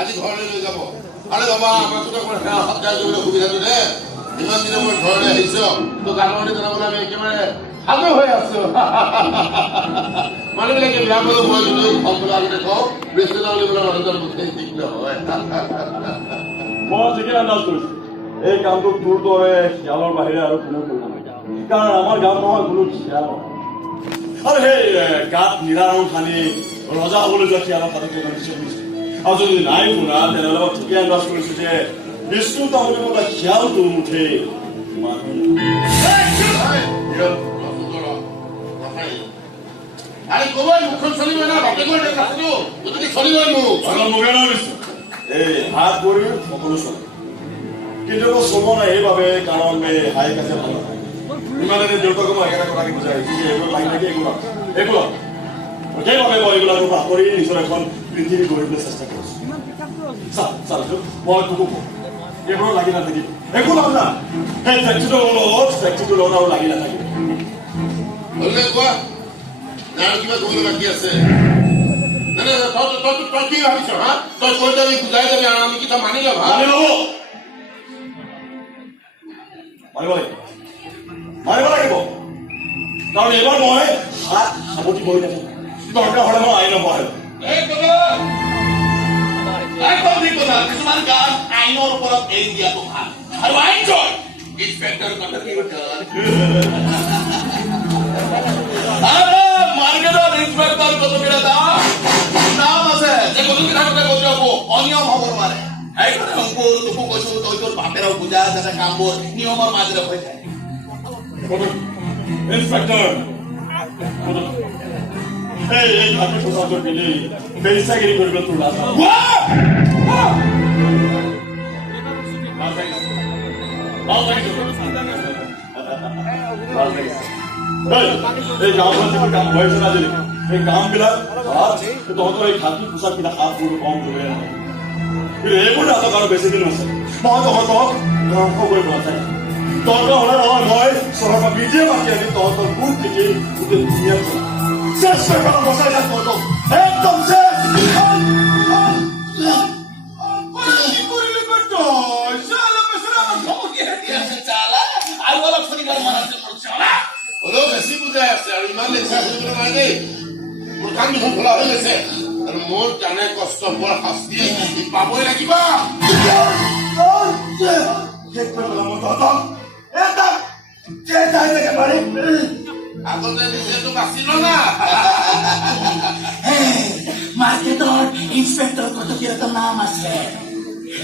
আজি ঘৰলৈ লৈ যাব আৰে বাবা আমাক তো অকণ সেৱা সৎকাৰ কৰিবলৈ সুবিধাটো দে ইমান দিনৰ মই ঘৰলৈ আহিছ তো গাননি জনাবলৈ আমি একেবাৰে ভালো হৈ আছো মানুহবিলাকে বেয়া পালো মই যদি সম্পূৰ্ণ আগতে কওঁ বৃষ্টিদাল দিবলৈ মানুহজন গোটেই ঠিক নহয় মই ঠিকে আন্দাজ কৰিছোঁ এই কামটো তোৰ দৰে শিয়ালৰ বাহিৰে আৰু কোনেও কৰিব নোৱাৰে কাৰণ আমাৰ গাঁৱত নহয় কোনো শিয়াল আৰু সেই গাত নীলা ৰং সানি ৰজা হ'বলৈ যোৱা শিয়ালৰ সাধু শুনিছোঁ আৰু যদি নাই শুনা তেনেহ'লে মই ঠিকে আন্দাজ কৰিছোঁ যে বিষ্ণু তামুলী বোলা শিয়ালটো মুঠে আরে কবই মুখন চলিব না বাপে করে কাটলো তুমি চলিব মুখ চলো মুখে না দিছো এই হাত ভৰি সকলো চলে কিন্তু মই চব নাই এইভাৱে কাৰণ হাই কাছে ভাল নহয় ইমানে দেউতাকে মই এটা কথাকে বুজাই যে এইবোৰ লাগি থাকে এইবোৰ সেইবাবে মই এইবিলাক পাহৰি নিজৰ এখন পৃথিৱী গঢ়িবলৈ চেষ্টা কৰিছোঁ চাল মই তোকো কওঁ এইবোৰ লাগি নাথাকিব একো লাভ নাই সেই ফেক্টৰীটো লগত আৰু লাগি নাথাকিব বললে কোৱা আৰু কিবা ক'বলৈ বাকী আছে তই কি ভাবিছ হা তই কৈ যাবি বুজাই যাবি আৰু আমি কিতা মানি ল'ম মানিব লাগিব কাৰণ এইবাৰ মই হাত সাৱটি বহি নাথাকিম দৰকাৰ হ'লে মই আইন সহায় কিছুমান গান আইনৰ ওপৰত এৰি দিয়াটো ভাল আৰু আইন জয় ইনস্পেক্টৰ কথা কি মাৰ্কেটৰ ইনস্পেক্টৰ কত কিটা নাম আছে যে কত কিটা কত যাব অনিয়ম হ'ব পাৰে এই কথা সম্পূৰ্ণ তোকো কৈছো তই তোৰ বাপেৰাও বুজা যাতে কামবোৰ নিয়মৰ মাজেৰে হৈ যায় ইনস্পেক্টৰ এই ঘাটি পোচাক পিন্ধি বেইচাগিৰি কৰিবলৈ তোৰ লাজ এই গাঁওখনত যিবোৰ কাম হৈ আছে না যদি এই কামবিলাক তহঁতৰ এই ঘাটি পোচাকবিলাক হাতবোৰ কম ধৰে নহয় কিন্তু এইবোৰ নাটক আৰু বেছি দিন আছে মই তহঁতক ধ্বংস কৰিব নাথাকিম তহঁতৰ হ'লে নহয় মই চহৰৰ পৰা নিজে মাতি আনি তহঁতৰ গোট দেখি গোটেই ধুনীয়া চেষ্টা কৰা বচাই যাম তহঁতক একদম অলপ বেছি বুজাই আছে আৰু ইমান লেখা কৰিবলৈ নাই দেই মোৰ কাম দেখোন খোলা হৈ গৈছে আৰু মোৰ জানে কষ্ট পোৱাৰ শাস্তি পাবই লাগিব আগতে নিজেতো বাচিল না মাৰ্কেটৰ ইনস্পেক্টৰ কত কিটা নাম আছে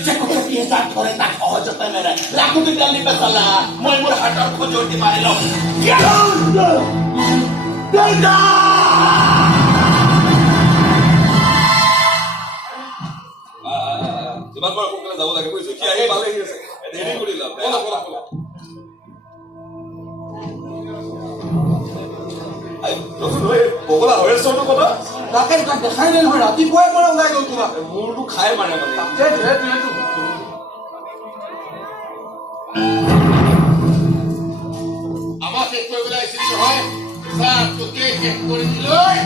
যে কত কি এটা ধৰে তাক সহজতে মেৰে লাখুটি গালি পেছালা মই মোৰ হাতৰ খজুৱতি মাৰি লম যিমান পাৰ সোনকালে যাব লাগে বুজিছো কি আহি ভালে আহি আছে দেৰি কৰিলা বগলা হৈ আছো কথা তাকে দেখাই নাই নহয় ৰাতিপুৱাই পৰা ওলাই গ'ল তোমাক মোৰটো খাই মানে আমাক শেষ কৰিবলৈ আহিছিলি নহয় তোকে শেষ কৰি দিলৈ